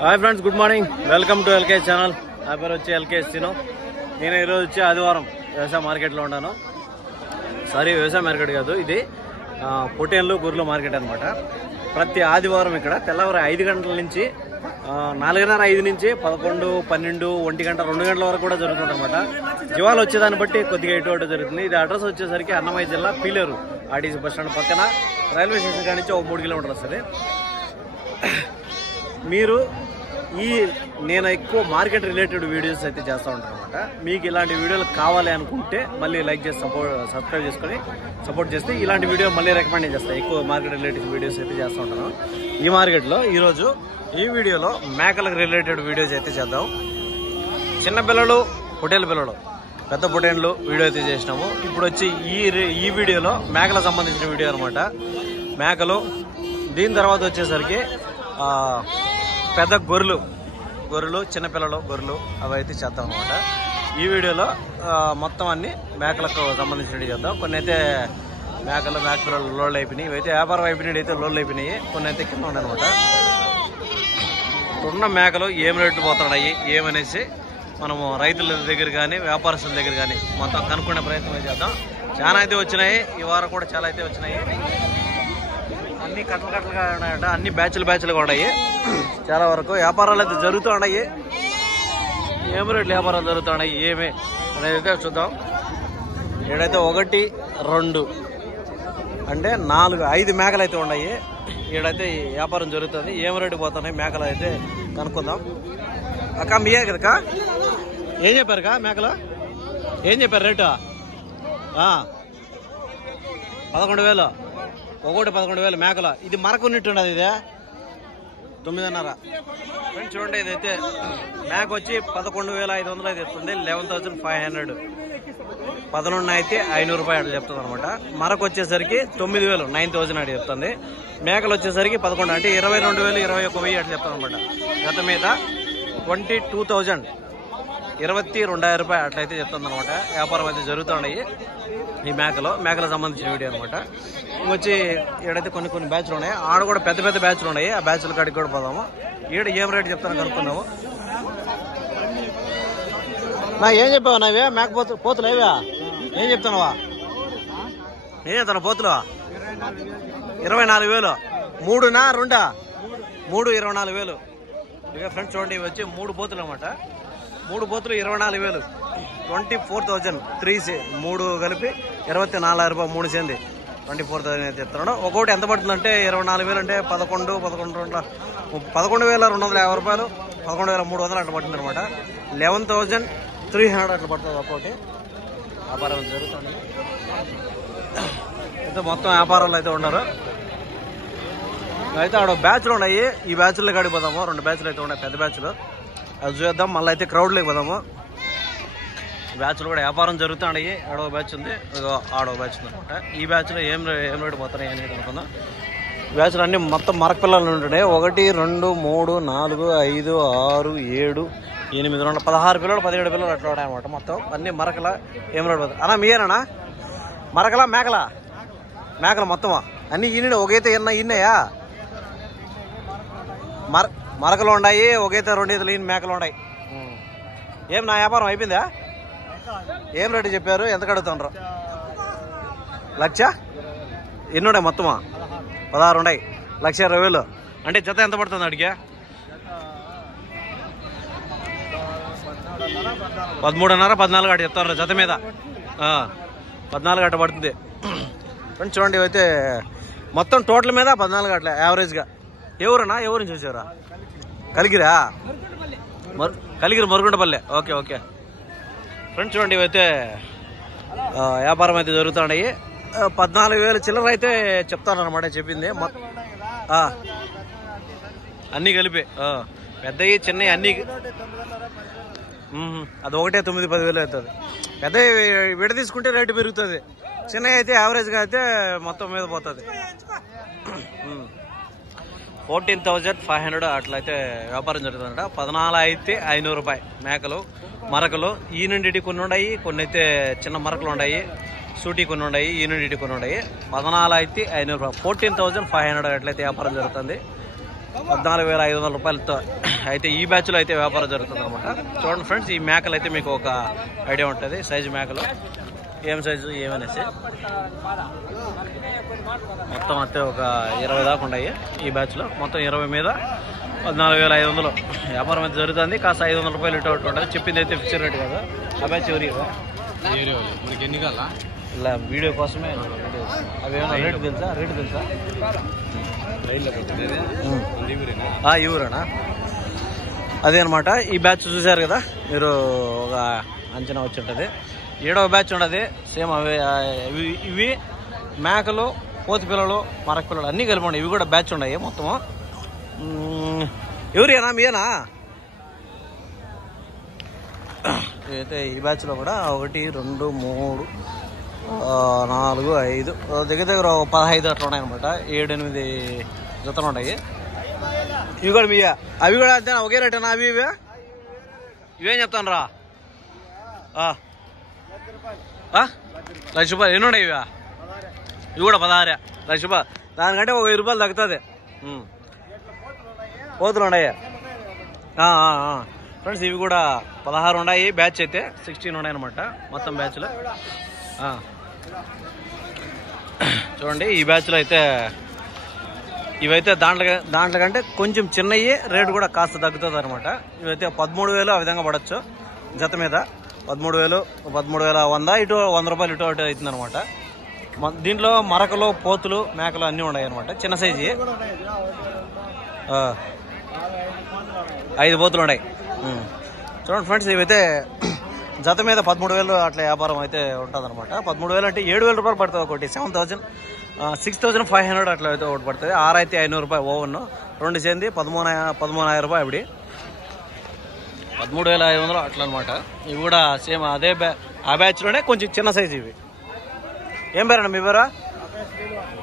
Hi friends, good morning. Welcome to LK channel. నా పేరు వచ్చి ఎల్కే సీను. నేను ఈరోజు వచ్చి ఆదివారం వ్యవసాయ మార్కెట్లో ఉన్నాను. సారీ, వ్యవసాయ మార్కెట్ కాదు, ఇది పొట్టేన్లు గొర్రెల మార్కెట్ అనమాట. ప్రతి ఆదివారం ఇక్కడ తెల్లవారు 5 గంటల నుంచి 4:30 నుంచి 11, 12, 1 గంట 2 గంటల వరకు కూడా జరుగుతుంది అనమాట. జీవాలు వచ్చేదాన్ని బట్టి కొద్దిగా ఇటు అటు జరుగుతుంది. ఇది అడ్రస్ వచ్చేసరికి అన్నమయ్య జిల్లా పీలేరు ఆర్టీసీ బస్ స్టాండ్ పక్కన, రైల్వే స్టేషన్ కాడి నుంచి ఒక 3 కిలోమీటర్లు వస్తుంది. మీరు నేను ఎక్కువ మార్కెట్ రిలేటెడ్ వీడియోస్ అయితే చేస్తూ ఉంటాను అనమాట. మీకు ఇలాంటి వీడియోలు కావాలి అనుకుంటే మళ్ళీ లైక్ చేసి సబ్స్క్రైబ్ చేసుకొని సపోర్ట్ చేస్తే ఇలాంటి వీడియో మళ్ళీ రికమెండ్ చేస్తాను. ఎక్కువ మార్కెట్ రిలేటెడ్ వీడియోస్ అయితే చేస్తూ ఉంటాను. ఈ మార్కెట్లో ఈరోజు ఈ వీడియోలో మేకలకు రిలేటెడ్ వీడియోస్ అయితే చేద్దాం. చిన్న పిల్లలు, పొట్టేళ్ళ పిల్లలు, పెద్ద పొట్టేళ్ళు వీడియో అయితే చేసినాము. ఇప్పుడు వచ్చి ఈ వీడియోలో మేకలకు సంబంధించిన వీడియో అనమాట. మేకలు, దీని తర్వాత వచ్చేసరికి పెద్ద గొర్రెలు, చిన్నపిల్లలు గొర్రెలు, అవి అయితే చేద్దాం అనమాట. ఈ వీడియోలో మొత్తం అన్ని మేకలకు సంబంధించినవి చేద్దాం. కొన్ని అయితే మేక పిల్లలు లోడ్లు అయిపోయినాయి, ఇవైతే వ్యాపారం అయిపోయినాయి, అయితే లోడ్లు అయిపోయినాయి, కొన్ని అయితే కింద ఉన్నాయి అనమాట. ఉన్న మేకలు ఏం రేట్లు పోతున్నాయి ఏమనేసి మనము రైతుల దగ్గర కానీ వ్యాపారస్తుల దగ్గర కానీ మొత్తం కనుక్కునే ప్రయత్నం చేద్దాం. చాలా అయితే వచ్చినాయి, ఈ వారం కూడా చాలా అయితే వచ్చినాయి. అన్ని కట్టలుగా ఉన్నాయట, అన్ని బ్యాచ్లుగా ఉన్నాయి. చాలా వరకు వ్యాపారాలు అయితే జరుగుతూ ఉన్నాయి. ఏం రేట్లు వ్యాపారాలు జరుగుతున్నాయి ఏమి అనేది అయితే చూద్దాం. ఈడైతే 1, 2 అంటే 4, 5 మేకలు అయితే ఉన్నాయి. ఈడైతే వ్యాపారం జరుగుతుంది. ఏం రేటు పోతున్నాయి మేకలు అయితే కనుక్కుందాం. అక్క మీయే కదకా, ఏం చెప్పారుకా మేకలు? ఏం చెప్పారు రేటు? 11,000, ఒకటి 11,000 మేకలు. ఇది మరకున్నట్టున్నది, ఇదే 9.5. ఫ్రెండ్స్ చూడండి, ఇదైతే మేక వచ్చి 11,500 అయితే చెప్తుంది. 11,500. 11 అయితే 500 రూపాయలు అట్లా చెప్తుంది అనమాట. మరకు వచ్చేసరికి 9,000, 9,000 అటు చెప్తుంది. మేకలు వచ్చేసరికి 11 అంటే 22,000, 21,000 అట్లా చెప్తుంది అనమాట. గత మీద 22,000, 22,000 రూపాయలు అట్లయితే చెప్తుంది అనమాట. వ్యాపారం అయితే జరుగుతున్నాయి ఈ మేకలకు సంబంధించిన వీడియో అనమాట. వచ్చి ఈడైతే కొన్ని బ్యాచ్లు ఉన్నాయి. ఆడ కూడా పెద్ద బ్యాచ్లు ఉన్నాయి. ఆ బ్యాచ్ల కాడికి కూడా పోదాము. ఈడ ఏం రేటు చెప్తానో కనుక్కుందాము. ఏం చెప్పావు నావే పోతులు ఏవా? ఏం చెప్తున్నావా? ఏం చెప్తాను పోతులు? 24,000. 3నా 2? 3 24,000. ఇక ఫ్రెండ్స్ చూడండి, ఇవి వచ్చి 3 పోతులు అనమాట. 3 పోతులు 24,000, 24,000. 3 కలిపి 24,000 రూపాయలు. 3 సేంది 24,000 అయితే చెప్తున్నాడు. ఒక్కొక్కటి ఎంత పడుతుందంటే 24,000 అంటే 11,250 రూపాయలు, 11,300 అట్లా పడుతుంది అనమాట. 11,300 అట్లా పడుతుంది ఒక్కొక్కటి. వ్యాపారం జరుగుతుంది అయితే మొత్తం వ్యాపారాలు అయితే ఉన్నారు. అయితే ఆడ బ్యాచ్లు ఉన్నాయి. ఈ బ్యాచ్లో గడిపోదాము. 2 బ్యాచ్లు అయితే ఉన్నాయి, పెద్ద బ్యాచ్లు. అది చూద్దాం. మళ్ళీ అయితే క్రౌడ్లోకి పోదాము. బ్యాచ్లు కూడా వ్యాపారం జరుగుతున్నాయి. ఆడో బ్యాచ్ ఉంది, ఆడో బ్యాచ్ ఉంది అనమాట. ఈ బ్యాచ్లో ఏం రేటు పోతున్నాయి అనేది అనుకుందాం. బ్యాచ్లు అన్ని మొత్తం మరక పిల్లలు ఉంటుండే. 1, 2, 3, 4, 5, 6, 7, 8, 16 పిల్లలు, 17 పిల్లలు అట్లా ఉన్నాయి అనమాట. మొత్తం అన్ని మరకల. ఏం రేటు పోతాయి అన్నా? మీరేనా మరకలా మేకలు మొత్తమా? అన్ని ఈయన ఒకైతే ఇన్నాయా? మరకలు ఉన్నాయి, ఒకైతే 2 ఈతలు ఈయన మేకలు ఉన్నాయి. ఏం నా వ్యాపారం అయిపోయిందా? ఏం రేటు చెప్పారు? ఎంత కడుగుతున్నారు? 1,00,000? ఎన్ని ఉన్నాయి మొత్తమా? 16 ఉన్నాయి. 1,20,000 అంటే జత ఎంత పడుతుంది అడిగా? 13.5, 14 అటు చెప్తారు జత మీద. 14 అట్ట పడుతుంది. ఫ్రెండ్స్ చూడండి, ఇవైతే మొత్తం టోటల్ మీద 14 అట్లా యావరేజ్గా. ఎవరు నుంచి వచ్చారా? కలిగిరి మరుగుండపల్లె. ఓకే. ఫ్రెండ్స్ చూడండి, ఇవైతే వ్యాపారం అయితే జరుగుతున్నాయి. 14,000 చిల్లర అయితే చెప్తానమాట. చెప్పింది అన్నీ కలిపి పెద్దవి చిన్నవి అన్నీ. అది ఒకటే 9-10,000 అవుతుంది. పెద్దవి విడ తీసుకుంటే రేటు పెరుగుతుంది. చిన్నవి అయితే యావరేజ్గా అయితే మొత్తం మీద పోతుంది. 14,500 అట్లయితే వ్యాపారం జరుగుతుందట. 14 అయితే 500 రూపాయలు మేకలు, మరకలు. ఈ నుండి కొన్ని ఉన్నాయి, కొన్ని అయితే చిన్న మరకలు ఉన్నాయి, సూటి కొన్ని ఉన్నాయి, ఈ నుండి కొన్ని ఉన్నాయి. 14 అయితే 500 రూపాయలు. 14,500 అట్లయితే వ్యాపారం జరుగుతుంది. 14,500 రూపాయలతో అయితే ఈ బ్యాచ్లో అయితే వ్యాపారం జరుగుతుంది అనమాట. చూడండి ఫ్రెండ్స్, ఈ మేకలు అయితే మీకు ఒక ఐడియా ఉంటుంది, సైజు మేకలు ఏం సైజు ఏమనేసి. మొత్తం అయితే ఒక 20 దాకా ఉన్నాయి ఈ బ్యాచ్లో. మొత్తం 20 మీద 14,500 వ్యాపారం అయితే జరుగుతుంది. కాస్త 500 రూపాయలు ఇటు ఒకటి ఉంటుంది. చెప్పింది అయితే ఫిక్స్డ్ రేట్ కదా. ఆ బ్యాచ్ ఎవరి ఎన్ని కాల ఇలా వీడియో కోసమే. అవేమన్నా రేటు తెలుసా? రేటు తెలుసా? ఈ ఊరేనా? అదే అనమాట. ఈ బ్యాచ్ చూసారు కదా మీరు, ఒక అంచనా వచ్చి ఉంటుంది. 7వ బ్యాచ్ ఉండదు సేమ్. అవే ఇవి మేకలు, పోతి పిల్లలు, మరక పిల్లలు అన్నీ కలిపి ఉన్నాయి. ఇవి కూడా బ్యాచ్ ఉన్నాయి మొత్తము. ఎవరేనా మీనా? అయితే ఈ బ్యాచ్లో కూడా 1, 2, 3, 4, 5 దగ్గర 15 అట్లా ఉన్నాయన్నమాట. 7, 8 జతలు ఉన్నాయి. ఇవి కూడా మీవే? అవి కూడా అంతేనా? ఒకే రేటేనా అవి ఇవే? ఇవేం చెప్తాను రా? 1,00,000 రూపాయలు. ఎన్ని ఉన్నాయి ఇవే? ఇవి కూడా 16 లక్ష రూపాయలు. దానికంటే ఒక 1000 రూపాయలు తగ్గుతుంది. పోతులు ఉన్నాయి ఫ్రెండ్స్. ఇవి కూడా 16 ఉన్నాయి. బ్యాచ్ అయితే 16 ఉన్నాయి అనమాట మొత్తం బ్యాచ్లో. చూడండి ఈ బ్యాచ్లో అయితే ఇవైతే దాంట్లో కంటే కొంచెం చిన్నవి, రేటు కూడా కాస్త తగ్గుతుంది అనమాట. ఇవైతే 13,000 ఆ విధంగా పడవచ్చు జత మీద. 13,000, 13,100, ఇటు 100 రూపాయలు ఇటు అటు అవుతుంది అనమాట. దీంట్లో మరకలు, పోతులు, మేకలు అన్నీ ఉన్నాయి అనమాట. చిన్న సైజు 5 పోతులు ఉన్నాయి. చూడండి ఫ్రెండ్స్, ఇవైతే జత మీద 13,000 అట్లా వ్యాపారం అయితే ఉంటుంది అనమాట. 13,000 అంటే 7,000 రూపాయలు పడుతుంది ఒకటి. 7,000, 6,500 అట్లా అయితే ఒకటి పడుతుంది. 6 అయితే 500 రూపాయలు ఓవెన్. 2 చేంది 13,000 రూపాయలు అప్పుడు 13,500 అట్లా అనమాట. ఇవి కూడా సేమ్ అదే ఆ బ్యాచ్లోనే కొంచెం చిన్న సైజు ఇవి. ఏం పేరండి మీ పేరు?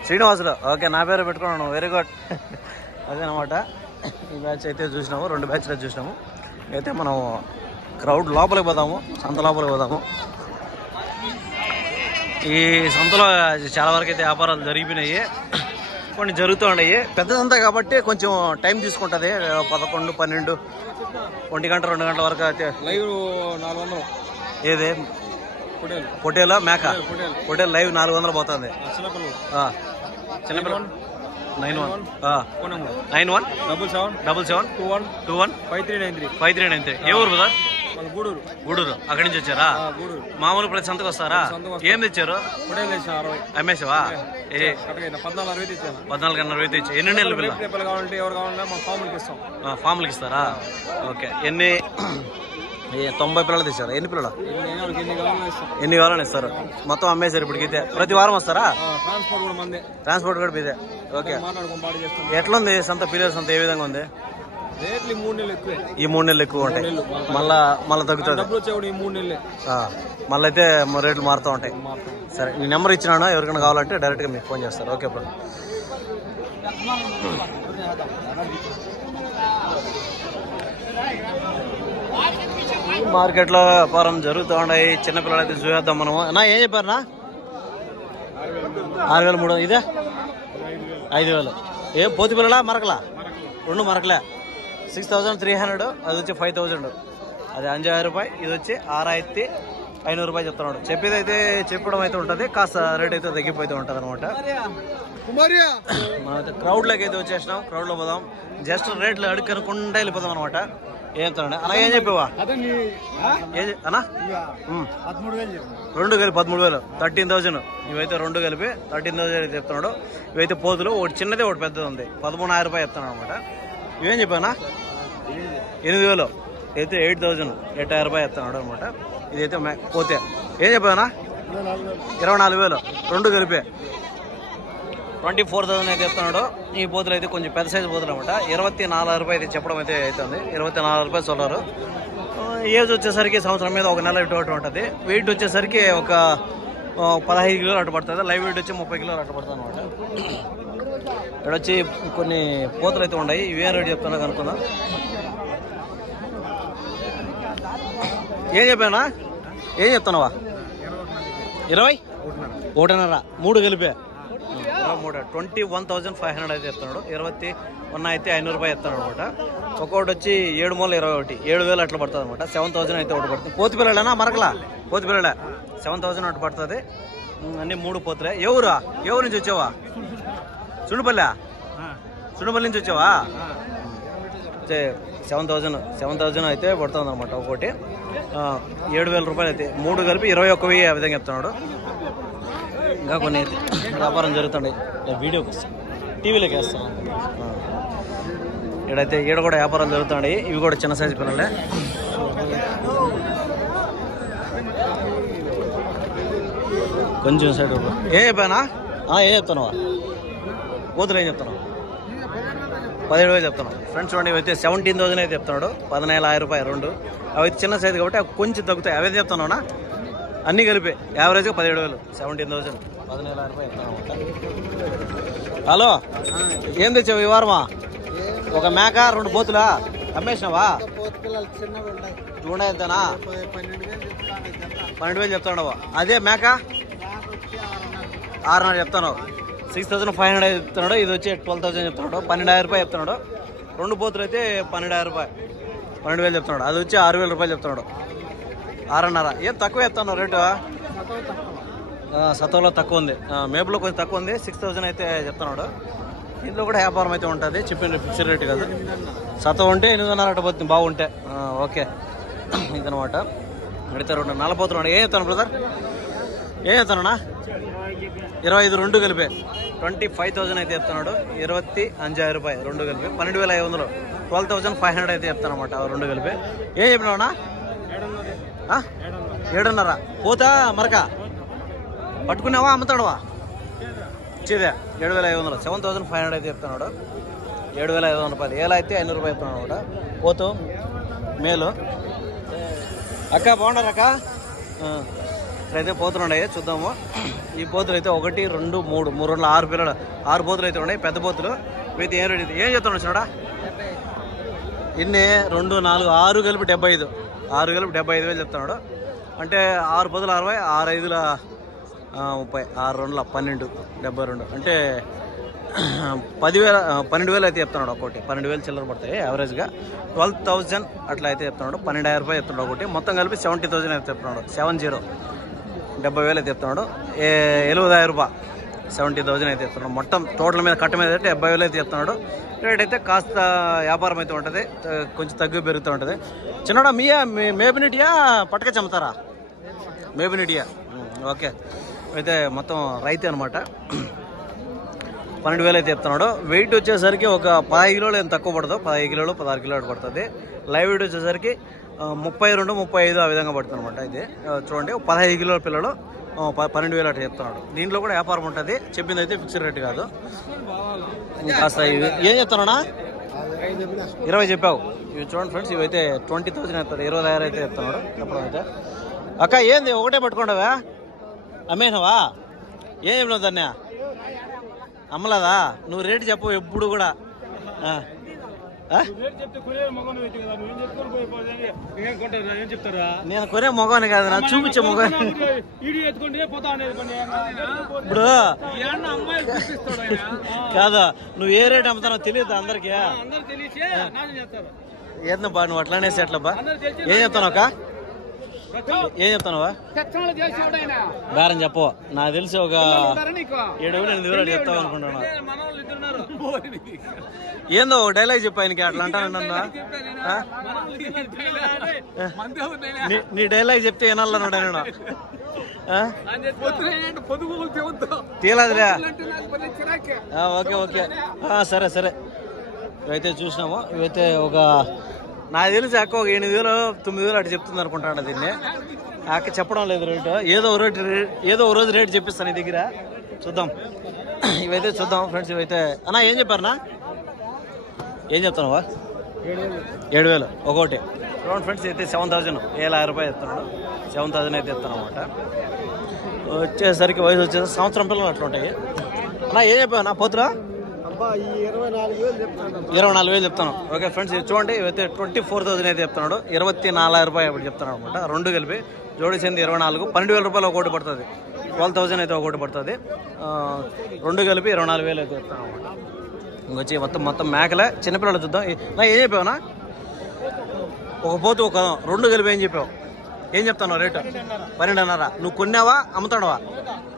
శ్రీనివాసులు. ఓకే, నా పేరు పెట్టుకున్నాను. Very good. అదేనమాట. ఈ బ్యాచ్ అయితే చూసినాము, 2 బ్యాచ్లు చూసినాము. అయితే మనం క్రౌడ్ లోపలికి పోదాము, సంత లోపలికి పోదాము. ఈ సంతలో చాలా వరకు అయితే వ్యాపారాలు జరిగిపోయినాయి, కొన్ని జరుగుతూ ఉన్నాయి. పెద్ద సంత కాబట్టి కొంచెం టైం తీసుకుంటుంది. 11, 12, 1 గంట 2 గంటల వరకు అయితే. లైవ్ 400. ఏది పొట్టేలా మేక? పొట్టేలు లైవ్ 400 పోతుంది. చిన్నపిల్ల 91 77 21 5393. ఏ ఊరు కదా? గూడూరు. అక్కడి నుంచి వచ్చారా? మామూలు ప్రతి సంతకు వస్తారా? ఏం తెచ్చారు? అమ్మేసావా? 14,500 తెచ్చి. ఎన్ని నెలలు పిల్ల? ఫామ్లకి ఇస్తారా? ఓకే. 90 పిల్లలు తెచ్చారా? ఎన్ని పిల్లలు? ఎన్ని కావాలని ఇస్తారు? మొత్తం అమ్మేశారు ఇప్పటికైతే. ప్రతి వారం వస్తారా? ట్రాన్స్పోర్ట్ కూడా మీదే. ఓకే. ఎట్లుంది సంత? పిల్లల సంత ఏ విధంగా ఉంది? ఈ 3 నెలలు ఎక్కువ ఉంటాయి, మళ్ళీ తగ్గుతుంది. మళ్ళీ అయితే రేట్లు మారుతూ ఉంటాయి. సరే, నీ నెంబర్ ఇచ్చినాను. ఎవరికైనా కావాలంటే డైరెక్ట్గా మీకు ఫోన్ చేస్తారు. Okay bro. మార్కెట్లో వ్యాపారం జరుగుతూ ఉన్నాయి. చిన్నపిల్లలు అయితే చూసేద్దాం మనము. ఏం చెప్పారనా? 6,300. ఇదే 5,000. ఏం పోతి పిల్లలా మరకలా? 2 మరకలే. 6,300. అది వచ్చి 5,000. అది 5,000 రూపాయలు. ఇది వచ్చి 6,500 రూపాయలు చెప్తున్నాడు. చెప్పేది అయితే చెప్పడం అయితే ఉంటుంది, కాస్త రేట్ అయితే తగ్గిపోతూ ఉంటుంది అనమాట. మనమైతే క్రౌడ్లోకి అయితే వచ్చేసినాం. క్రౌడ్లో పోదాం. జస్ట్ రేట్లు అడుక్కనుకుంటా వెళ్ళిపోదాం అనమాట. ఏం చెప్తానండి అలా? ఏం చెప్పావా అన్నా? 2 కలిపి 13,000, 13,000. ఇవైతే 2 కలిపి 13,000 చెప్తున్నాడు. ఇవైతే పోతులు, ఒకటి చిన్నది ఒకటి పెద్దది ఉంది. 13,000 రూపాయలు చెప్తున్నాడు అనమాట. ఇవేం చెప్పానా? 8,000. అయితే 8,000, 8,000 రూపాయలు చెప్తున్నాడు అనమాట. ఇదైతే పోతే. ఏం చెప్పానా? 24,000. 2 కలిపి 24,000 అయితే చెప్తున్నాడు. ఈ పోతులు అయితే కొంచెం పెద్ద సైజు పోతులు అనమాట. 24,000 రూపాయలు అయితే చెప్పడం అయితే అవుతుంది. 24,000 రూపాయలు చొల్లారు. ఏజ్ వచ్చేసరికి సంవత్సరం మీద 1 నెల ఇటు ఉంటుంది. వెయిట్ వచ్చేసరికి ఒక 15 కిలోలు అటు పడుతుంది. లైవ్ వెయిట్ వచ్చి 30 కిలోలు అటు పడుతుంది అనమాట. ఇక్కడ వచ్చి కొన్ని పోతులు అయితే ఉన్నాయి. ఇవేం రేటు చెప్తున్నా కనుక్కుందాం. ఏం చెప్పానా? ఏం చెప్తున్నావా? 20? 1,500. 3 కలిపే 21,500 అయితే చెప్తున్నాడు. 21 అయితే 500 రూపాయలు చెప్తాడు అనమాట. ఒక్కొక్కటి వచ్చి 7 మూల 21 7,000 అట్లా పడుతుంది అనమాట. 7,000 అయితే ఒకటి పడుతుంది. పోతు పిల్లలేనా మరకలా పోతు పిల్లలే 7,000 ఒకటి పడుతుంది. అన్ని 3 పోతులే. ఎవరు నుంచి వచ్చావా? సుండుపల్లి నుంచి వచ్చావా? 7,000 అయితే పడుతుంది అనమాట. ఒకటి 7,000 రూపాయలు అయితే 3 కలిపి 21,000 ఆ విధంగా చెప్తున్నాడు. ఇంకా కొన్ని అయితే వ్యాపారం జరుగుతుంది. వీడియోకి వస్తాను, టీవీలోకి వేస్తాను. ఇక్కడైతే ఈడ కూడా వ్యాపారాలు జరుగుతున్నాయి. ఇవి కూడా చిన్న సైజు పిల్లలే. కొంచెం సైడ్ ఏం చెప్పానా? ఏం చెప్తున్నావా? కూతురు ఏం చెప్తున్నావు? 17,000 చెప్తున్నావు. ఫ్రెండ్స్ చూడండి, ఇవైతే 17,000 అయితే చెప్తున్నాడు. 14,000 రూపాయలు రెండు. అవి చిన్న సైజు కాబట్టి అవి కొంచెం తగ్గుతాయి. అవైతే చెప్తున్నావునా? అన్నీ కలిపి యావరేజ్గా 17,000. 17,000 14,000 రూపాయలు చెప్తాను. హలో, ఏం తెచ్చావు ఈ వారమా? ఒక మేక 2 పోతులా అమ్మేసినావా? చూడండి ఎంతనా? 12,000 చెప్తాడు. అదే మేక 6,500 చెప్తాను. 6,500 చెప్తున్నాడు. ఇది వచ్చి 12,000 చెప్తున్నాడు. 12,000 రూపాయలు చెప్తున్నాడు. 2 పోతులు అయితే 12,000 రూపాయలు 12,000 చెప్తున్నాడు. అది వచ్చి 6,000 రూపాయలు చెప్తున్నాడు. 6,500 ఏం తక్కువ చెప్తాను రేటు. సతవలో తక్కువ ఉంది, మేపులో కొంచెం తక్కువ ఉంది. 6,000 అయితే చెప్తున్నాడు. ఇందులో కూడా వ్యాపారం అయితే ఉంటుంది. చెప్పిన ఫిక్స్డ్ రేటు కాదు. సతవ ఉంటే 8,500 అట్ట పోతుంది బాగుంటే. ఓకే, ఇదనమాట. మిగతా 2 నల్లపోతున్నాడు. ఏం చెప్తాను బ్రదర్? ఏం చెప్తానన్నా? 25 రెండు కలిపి 25,000 అయితే చెప్తున్నాడు. 25,000 రూపాయలు 2 కలిపి 12,500 12,500 అయితే చెప్తాను అనమాట. 2 కలిపి ఏం చెప్పినావునా? 7,500 పోతా మరక పట్టుకున్నావా? అమ్ముతాడువా? ఇచ్చేదే 7,500 7,500 అయితే చెప్తున్నాడు. 7,500 రూపాయలు. ఏలా అయితే 500 రూపాయలు చెప్తున్నాడు అనమాట. పోతూ మేలు. అక్క బాగున్నారు అక్క? ఇక్కడైతే పోతులు ఉన్నాయి, చూద్దాము. ఈ పోతులు అయితే 1 2 3 3 6 పిల్లలు 6 పోతులు అయితే ఉన్నాయి. పెద్ద పోతులు. అయితే ఏం రేటు? ఏం చెప్తున్నాడు చిన్నడా? ఇన్ని 2 4 6 కలిపి 75. 6 కలిపి 75,000 చెప్తున్నాడు. అంటే 6 పోతులు 60 6 5 30 6 2 12 72 అంటే 12,000 అయితే చెప్తున్నాడు. ఒకటి 12,000 చిల్లర పడతాయి యావరేజ్గా. 12,000 అట్లా అయితే చెప్తున్నాడు. 12,000 రూపాయలు చెప్తున్నాడు. ఒకటి మొత్తం కలిపి 70,000 అయితే చెప్తున్నాడు. 70,000 అయితే చెప్తున్నాడు. 70,000 రూపాయలు 70,000 అయితే చెప్తున్నాడు. మొత్తం టోటల్ మీద కట్ట మీద అయితే 70,000 అయితే చెప్తున్నాడు. రేట్ అయితే కాస్త వ్యాపారం అయితే ఉంటుంది, కొంచెం తగ్గు పెరుగుతూ ఉంటుంది. చిన్నడా మేబినిటియా పట్టుక చమ్ముతారా? మేబినిటియా. ఓకే, అయితే మొత్తం రైతే అనమాట. 12,000 అయితే చెప్తున్నాడు. వెయిట్ వచ్చేసరికి ఒక 15 కిలోలు ఏం తక్కువ పడదు. 15 కిలోలు 16 కిలోలు పడుతుంది. లైవ్ వెయిట్ వచ్చేసరికి 32 35 ఆ విధంగా పడుతుంది అనమాట. ఇది చూడండి, 15 కిలోల పిల్లలు 12,000 అట్లా చెప్తున్నాడు. దీంట్లో కూడా వ్యాపారం ఉంటుంది. చెప్పింది అయితే ఫిక్స్డ్ రేట్ కాదు. కాస్త ఏం చెప్తున్నాడా? 20 చెప్పావు. ఇవి చూడండి ఫ్రెండ్స్, ఇవైతే 20,000 అవుతుంది. 20,000 అయితే చెప్తున్నాడు. చెప్పడం అయితే అక్క ఏంది ఒకటే పట్టుకోండవా? అమ్మేనావా? ఏం చెప్పినావు దాన్ని? అమ్మలేదా? నువ్వు రేటు చెప్పు ఎప్పుడు కూడా. నేను కొనే మొగని కాదు, నా చూపించే మొగని. ఇప్పుడు కాదు, నువ్వు ఏ రేట్ అమ్ముతానో తెలియదు అందరికి. ఏందో బా నువ్వు అట్లానేసి ఎట్లా బా? ఏం చెప్తాను అక్క? ఏం చెప్తానువా? బేరం చెప్పు. నాకు తెలిసి ఒక 7,000 చెప్తావు అనుకుంటున్నా. ఏందో డైలాగ్ చెప్పు ఆయనకి. అట్లా అంటాను నన్ను. నీ డైలాగ్ చెప్తే ఏనాలన్నాడు ఆయన. తీయలేదులే. ఓకే ఓకే, సరే సరే. ఇవైతే చూసినాము. ఇవైతే ఒక నాకు తెలిసి అక్క ఒక 8,000 9,000 అటు చెప్తుంది అనుకుంటాను. దీన్ని అక్క చెప్పడం లేదు రేటు. ఏదో ఓ రోజు రేటు చెప్పిస్తాను నీ దగ్గర. చూద్దాం. ఇవైతే చూద్దాం ఫ్రెండ్స్. ఇవైతే అన్నా ఏం చెప్పారన్నా? ఏం చెప్తానువా? 7,000 ఒకటి. చూడండి ఫ్రెండ్స్, అయితే 7,000 7,000 రూపాయలు చెప్తున్నాడు. 7,000 అయితే చెప్తాను అనమాట. వచ్చేసరికి వయసు వచ్చేసరికి సంవత్సరం పిల్లలు అట్లా ఉంటాయి. అన్నా ఏం చెప్పావు నా పోతురా? 24,000 చెప్తాను. ఓకే ఫ్రెండ్స్, ఇది చూడండి. ఇవైతే 24,000 అయితే చెప్తున్నాడు. 24,000 రూపాయలు ఇప్పుడు చెప్తున్నాడు అనమాట. 2 కలిపి జోడి చెంది 24 12,000 రూపాయలు ఒకటి పడుతుంది. 12,000 అయితే ఒకటి పడుతుంది. రెండు కలిపి 24,000 అయితే చెప్తాను అనమాట. ఇంకొచ్చి మొత్తం మేకలే. చిన్నపిల్లలు చూద్దాం. ఏం చెప్పావునా? ఒక పోతు ఒక రెండు కలిపి ఏం చెప్పావు? ఏం చెప్తాను రేటు? 12,500. నువ్వు కొన్నావా అమ్ముతావా?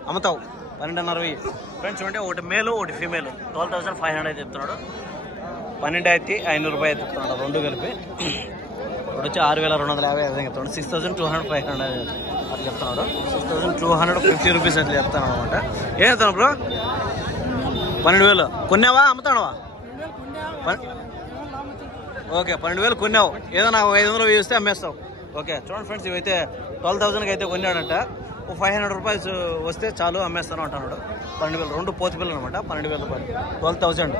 అమ్ముతావు. 12,500. ఫ్రెండ్స్ చూడండి, ఒకటి మేలు ఒకటి ఫీమేల్. 12,500 అయితే చెప్తున్నాడు. 12,500 రూపాయలు అయితే చెప్తున్నాడు రెండు కలిపి. ఇప్పుడు వచ్చి 6,250 అయితే చెప్తున్నాడు. 6,200 అట్లా చెప్తున్నాడు. 6,250 రూపీస్ అట్లా చెప్తాను అనమాట. ఏం చెప్తాను బ్రో? 12,000 కొన్నావా అమ్ముతావా? ఓకే, 12,000 కొన్నావు. ఏదైనా 500 వేస్తే అమ్మేస్తావు. ఓకే చూడండి ఫ్రెండ్స్, ఇవైతే 12,000కి అయితే కొన్నాడంట. 500 రూపాయలు వస్తే చాలు అమ్మేస్తాను అంటున్నాడు. 12,000 రెండు పోతు పిల్లలు అనమాట. 12,000 రూపాయలు. 12,000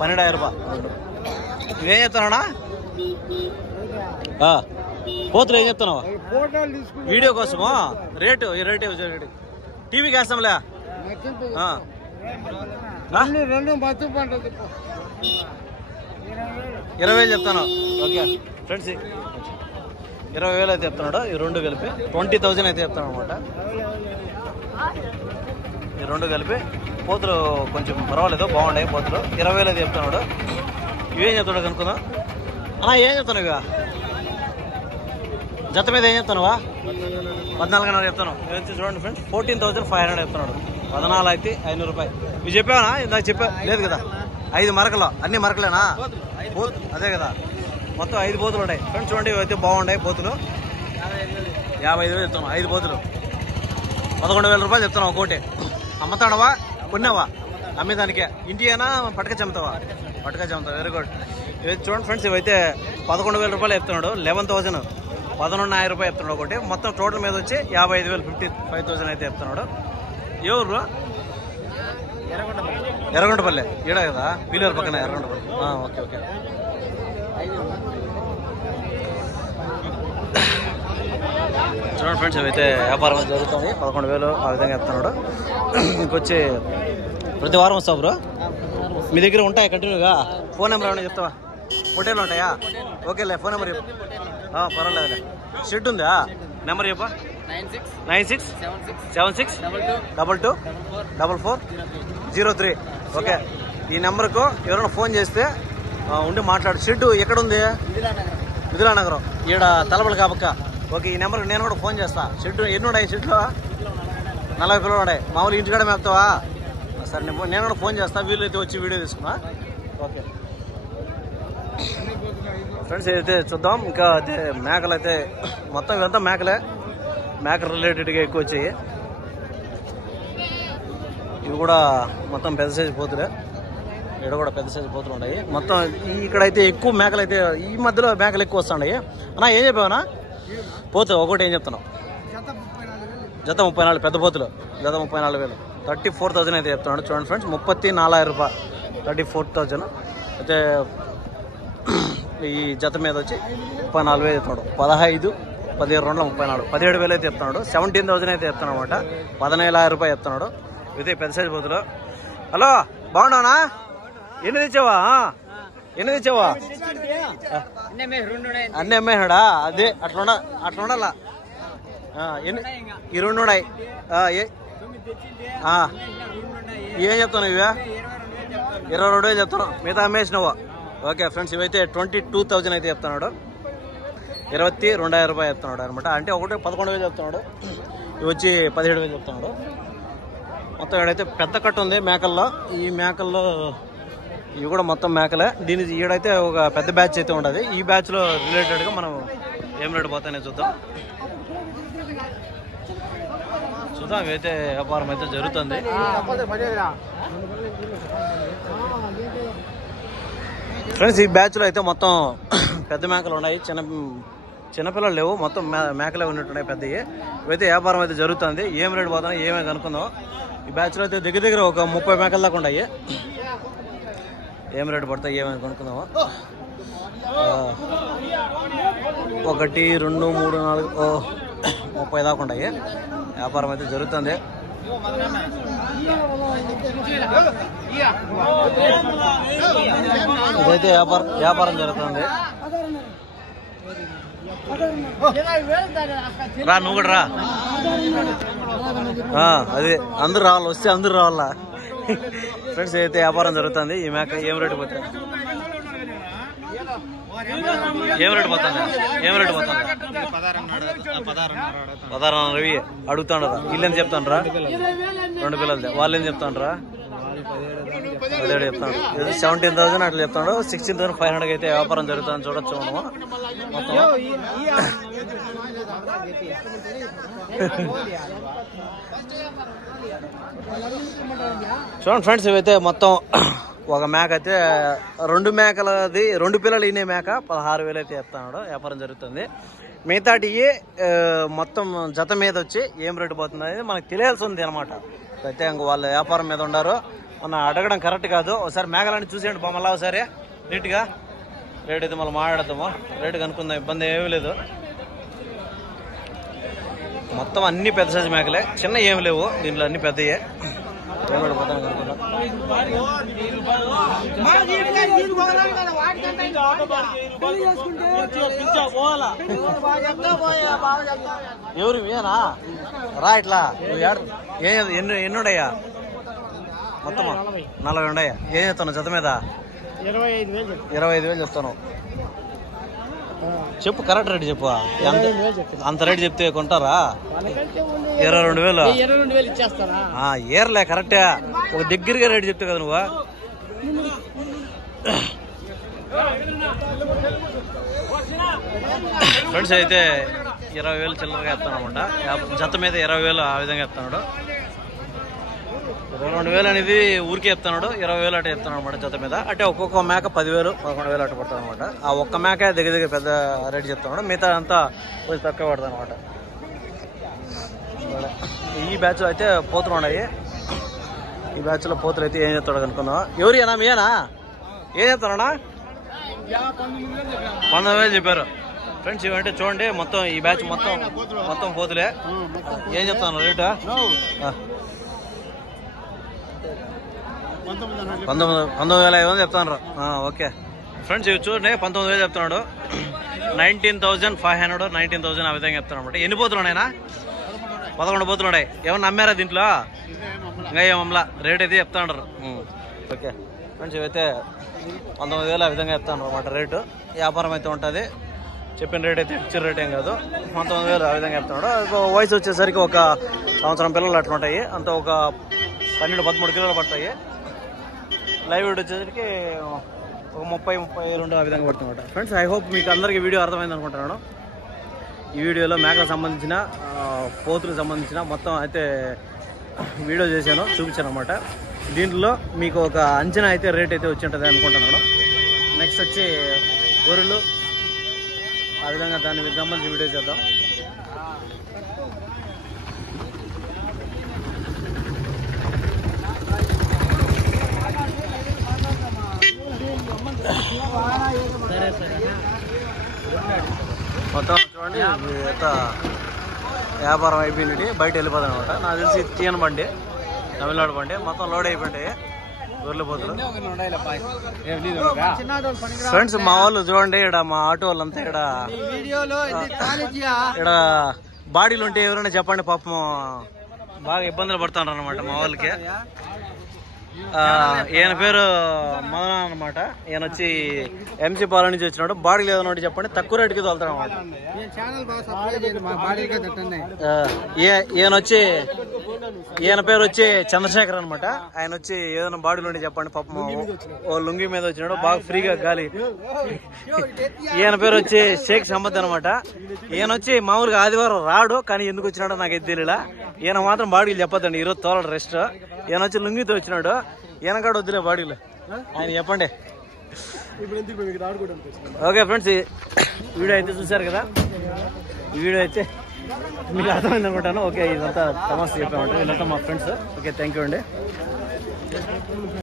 12,000 రూపాయలు రెండు. నువ్వేం చెప్తానా? పోతులు ఏం చెప్తున్నావా? వీడియో కోసమా? రేటు టీవీకి వేస్తాంలే. 20,000 చెప్తాను. ఓకే ఫ్రెండ్స్, 20,000 అయితే చెప్తున్నాడు. ఈ రెండు కలిపి 20,000 అయితే చెప్తాను అనమాట. ఈ రెండు కలిపి పోతులు కొంచెం పర్వాలేదు, బాగున్నాయి పోతులు. 20,000 అయితే చెప్తున్నాడు. ఇవేం చెప్తాడు కనుక్కుందాం. ఏం చెప్తాను? ఇక జత మీద ఏం చెప్తానువా? 14,500 చెప్తాను. చూడండి ఫ్రెండ్స్, 14,500 చెప్తున్నాడు. 14,500 రూపాయలు. ఇవి చెప్పావనా? ఇందాక చెప్పా లేదు కదా? 5 మరకలు. అన్ని మరకలేనా? అదే కదా, మొత్తం 5 పోతులు ఉన్నాయి. ఫ్రెండ్స్ చూడండి, ఇవి అయితే బాగున్నాయి పోతులు. 55,000 చెప్తాను. 5 పోతులు 11,000 రూపాయలు చెప్తాను ఒకటి. అమ్ముతాడవా కొన్నావా? అమ్మేదానికే. ఇంటియేనా పట్టుక చెమ్ముతావా? పట్టుక చెమ్ముతావు. Very good. ఇవి చూడండి ఫ్రెండ్స్, ఇవైతే 11,000 రూపాయలు చెప్తున్నాడు. 11,000 11,000 రూపాయలు చెప్తున్నాడు ఒకటి. మొత్తం టోటల్ మీద వచ్చి 55,000 55,000 అయితే చెప్తున్నాడు. ఎవరు? ఎర్రగొండపల్లి ఈడ కదా, పీలర్ పక్కన ఎర్రగొండపల్లి. Okay okay. చూడండి ఫ్రెండ్స్, ఇవైతే వ్యాపారం జరుగుతుంది. 11,000 ఆ విధంగా చెప్తున్నాడు. ఇంకొచ్చి ప్రతి వారం వస్తావు బ్రో? మీ దగ్గర ఉంటాయి కంటిన్యూగా? ఫోన్ నెంబర్ ఏమైనా చెప్తావా? పొట్టేలు ఉంటాయా? ఓకేలే, ఫోన్ నెంబర్ చెప్పు. పర్వాలేదులే. షెడ్ ఉందా? నెంబర్ చెప్పా. 9676224403. ఓకే, ఈ నెంబర్కు ఎవరైనా ఫోన్ చేస్తే ఉండి మాట్లాడు. షెడ్ ఎక్కడుంది? మిథిలానగరం ఈడ తలబడి కాపక్క. ఓకే, ఈ నెంబర్కి నేను కూడా ఫోన్ చేస్తా. షెడ్ ఎన్ని ఉన్నాయి? షెడ్లో 40 పిల్లలు ఉన్నాయి. మామూలు ఇంటికాడ మేపుతావా? సరే, నేను కూడా ఫోన్ చేస్తా. వీళ్ళైతే వచ్చి వీడియో తీసుకున్నా. ఓకే ఫ్రెండ్స్, అయితే చూద్దాం. ఇంకా అయితే మేకలు అయితే మొత్తం ఇవంతా మేకలే. మేక రిలేటెడ్గా ఎక్కువ వచ్చాయి. ఇవి కూడా మొత్తం పెద్ద సైజు పోతులే. ఇక్కడ కూడా పెద్ద సైజు పోతులు ఉన్నాయి. మొత్తం ఇక్కడైతే ఎక్కువ మేకలు అయితే, ఈ మధ్యలో మేకలు ఎక్కువ వస్తున్నాయి. అన్నా ఏం చెప్పావనా? పోతు ఒకటి ఏం చెప్తున్నావు? జత 34 పెద్ద పోతులు. జత 34,000. 34,000 అయితే చెప్తున్నాడు. చూడండి ఫ్రెండ్స్, 34,000 రూపాయలు. 34,000 అయితే ఈ జత మీద వచ్చి 34,000 చెప్తున్నాడు. 15 17 34 17,000 అయితే చెప్తున్నాడు. 17,000 అయితే చెప్తున్నాడు అనమాట. 14,000 రూపాయలు చెప్తున్నాడు. అయితే పెద్ద సైజు పోతులు. హలో, బాగున్నావునా? ఎన్ని తెచ్చావా? అన్నీ అమ్మేసాడా? అదే అట్లా ఉండాలా. ఈ రెండు ఉన్నాయి. ఏం చెప్తాను? ఇవే 22,000 చెప్తాను. మిగతా అమ్మేసినావా? ఓకే ఫ్రెండ్స్, ఇవైతే 22,000 అయితే చెప్తున్నాడు. 22,000 రూపాయలు చెప్తున్నాడు అనమాట. అంటే ఒకటి 11,000 చెప్తున్నాడు. ఇవి వచ్చి 17,000 చెప్తున్నాడు. మొత్తం ఈడైతే పెద్ద కట్ట ఉంది మేకల్లో. ఈ మేకల్లో ఇవి కూడా మొత్తం మేకలే. దీని ఈడైతే ఒక పెద్ద బ్యాచ్ అయితే ఉండదు. ఈ బ్యాచ్లో రిలేటెడ్గా మనం ఏం రేటు పోతానే చూద్దాం. ఇవైతే వ్యాపారం అయితే జరుగుతుంది. ఫ్రెండ్స్, ఈ బ్యాచ్లో అయితే మొత్తం పెద్ద మేకలు ఉన్నాయి. చిన్నపిల్లలు లేవు. మొత్తం మేకలే ఉన్నట్టున్నాయి పెద్దవి. ఇవైతే వ్యాపారం అయితే జరుగుతుంది. ఏం రేటు పోతానో ఏమే కనుక్కుందాం. ఈ బ్యాచ్లో అయితే దగ్గర ఒక 30 మేకల దాకా ఉన్నాయి. ఏం రేటు పడతాయి ఏమైనా కనుక్కుందామా. 1 2 3 4 30 దాకా ఉన్నాయి. వ్యాపారం అయితే జరుగుతుంది. ఇదైతే వ్యాపారం జరుగుతుంది. రా, నువ్వు కూడా రా. అది అందరు రావాలి, వస్తే అందరు రావాలా. ఫ్రెండ్స్ అయితే వ్యాపారం జరుగుతుంది. ఈ మేక ఏం రేటు పోతుంది? ఏం రేటు పోతుంది? 16 రవి అడుగుతాండ్రా. వీళ్ళు ఎంత చెప్తాండ్రా? 2 పిల్లలదే. వాళ్ళు ఏం చెప్తాండ్రా? 17 చెప్తాడు. 17,000 అట్లా చెప్తాడు. 16,500 అయితే వ్యాపారం జరుగుతుందని చూడొచ్చు మనము. చూడండి ఫ్రెండ్స్, ఇవైతే మొత్తం ఒక మేక అయితే 2 మేకలది 2 పిల్లలు ఈనే మేక 16,000 అయితే చెప్తాడు. వ్యాపారం జరుగుతుంది. మిగతాటి మొత్తం జత మీద వచ్చి ఏం రేటు పోతుంది అనేది మనకు తెలియాల్సి ఉంది అనమాట. అయితే ఇంక వాళ్ళ వ్యాపారం మీద ఉండారు. మన అడగడం కరెక్ట్ కాదు. ఒకసారి మేకలన్నీ చూసేయండి మళ్ళీ ఒకసారి నీట్గా. రేట్ అయితే మళ్ళీ మాట్లాడదాము. రేటు కనుక్కుందాం, ఇబ్బంది ఏమీ లేదు. మొత్తం అన్ని పెద్ద సైజు మేకలే, చిన్న ఏమి లేవు దీంట్లో, అన్ని పెద్దయే. పోతాను కనుక్కున్నా. ఎవరు ఏనా రా ఇట్లా ఎన్నుండయ్యా? మొత్తం 40 ఉండయా? ఏం చెప్తాను జత మీద? 25,000 చెప్తాను. చెప్పు, కరెక్ట్ రేట్ చెప్పు. అంత రేట్ చెప్తే కొంటారా? 22,000 ఇచ్చేస్తారా? ఏర్లే కరెక్టే. ఒక దగ్గరగా రేట్ చెప్తే కదా నువ్వు. ఫ్రెండ్స్ అయితే 20,000 చిల్లరగా చెప్తాను అనమాట. జత మీద 20,000 ఆ విధంగా చెప్తున్నాడు. 22,000 అనేది ఊరికే చెప్తున్నాడు. 20,000 అట్లా చెప్తాను అనమాట జత మీద. అంటే ఒక్కొక్క మేక 10,000 11,000 అట్లా పడుతుంది అనమాట. ఆ ఒక్క మేక దగ్గర దగ్గర పెద్ద రేట్ చెప్తున్నాడు. మిగతా అంతా కొంచెం తక్కువ పడుతుంది అనమాట. ఈ బ్యాచ్ అయితే పోతులు ఉన్నాయి. ఈ బ్యాచ్ లో పోతులు అయితే ఏం చెప్తాడు కనుక్కున్నావు. ఎవరు ఏనా? మీనా? ఏం చెప్తానా? 19,000 చెప్పారు. ఫ్రెండ్స్ ఇవంటే చూడండి, మొత్తం ఈ బ్యాచ్ మొత్తం పోతులే. ఏం చెప్తాను రేటు? 19,500 చెప్తాను. ఓకే ఫ్రెండ్స్, ఇవి చూడండి 19,000 చెప్తున్నాడు. 19,500 19,000 ఆ విధంగా చెప్తాను అనమాట. ఎన్ని పోతులు ఉన్నాయినా? 11 పోతులు ఉన్నాయి. ఏమన్నా అమ్మారా దీంట్లో? ఇంకా ఏమమ్మలా రేట్ అయితే చెప్తా ఉంటారు. ఓకే ఫ్రెండ్స్, ఇవైతే 19,000 ఆ విధంగా చెప్తాను అనమాట రేటు. వ్యాపారం అయితే ఉంటుంది. చెప్పిన రేట్ అయితే ఫిక్స్డ్ రేట్ ఏం కాదు. 19,000 ఆ విధంగా చెప్తున్నాడు. వయసు వచ్చేసరికి ఒక సంవత్సరం పిల్లలు అట్లా ఉంటాయి. అంత ఒక 12-13 కిలోలు పడతాయి. లైవ్ వెయిట్ వచ్చేసరికి ఒక 30-32 ఆ విధంగా పడుతుంది. ఫ్రెండ్స్, ఐ హోప్ మీకు అందరికీ వీడియో అర్థమైంది అనుకుంటున్నాను. ఈ వీడియోలో మేకలకు సంబంధించిన పోతులకు సంబంధించిన మొత్తం అయితే వీడియో చేశాను, చూపించాను అనమాట. దీంట్లో మీకు ఒక అంచనా అయితే రేట్ అయితే వచ్చి ఉంటుంది అనుకుంటున్నాను. నెక్స్ట్ వచ్చి గొర్రెలు ఆ విధంగా దానికి సంబంధించి వీడియో చేద్దాం. మొత్తం చూడండి, వ్యాపారం అయిపోయింది. బయట వెళ్ళిపోతాను అనమాట. నాకు తెలిసి తీయన బండి, తమిళనాడు బండి. మొత్తం లోడ్ అయిపోయింటాయి గొర్రెలు పోతులు. ఫ్రెండ్స్, మా వాళ్ళు చూడండి, ఇక్కడ మా ఆటో వాళ్ళంతా ఇక్కడ బాడీలు ఉంటే ఎవరైనా చెప్పండి. పాపం బాగా ఇబ్బందులు పడుతున్నారు అనమాట మా వాళ్ళకి. ఈయన పేరు మదన అనమాట. ఈయన వచ్చి ఎంసీ పాలన నుంచి వచ్చినాడు. బాడీ లేదన్నట్టు చెప్పండి, తక్కువ రేటుకి తోలుతాడు అనమాట. ఈయన పేరు వచ్చి చంద్రశేఖర్ అనమాట. ఆయన వచ్చి ఏదైనా బాడీలు ఉంటే చెప్పండి. పాపం ఓ లుంగి మీద వచ్చినాడు, బాగా ఫ్రీగా గాలి. ఈయన పేరు వచ్చి షేక్ సంపత్ అనమాట. ఈయన వచ్చి మామూలుగా ఆదివారం రాడు, కానీ ఎందుకు వచ్చినాడో నాకు తెలియలా. ఈయన మాత్రం బాడీలు చెప్పొద్దండి, ఈరోజు తోలడు రెస్ట్. ఈయన వచ్చి లుంగితో వచ్చినాడు. ఈయన కాడ వద్దులే బాడీలు, ఆయన చెప్పండి. ఓకే ఫ్రెండ్స్, వీడియో అయితే చూసారు కదా. ఈ వీడియో అయితే మీకు అర్థమైంది అనుకుంటాను. ఓకే, ఇదంతా తమాషా చెప్పామంటే వీళ్ళంతా మా ఫ్రెండ్స్. ఓకే, థ్యాంక్ యూ అండి.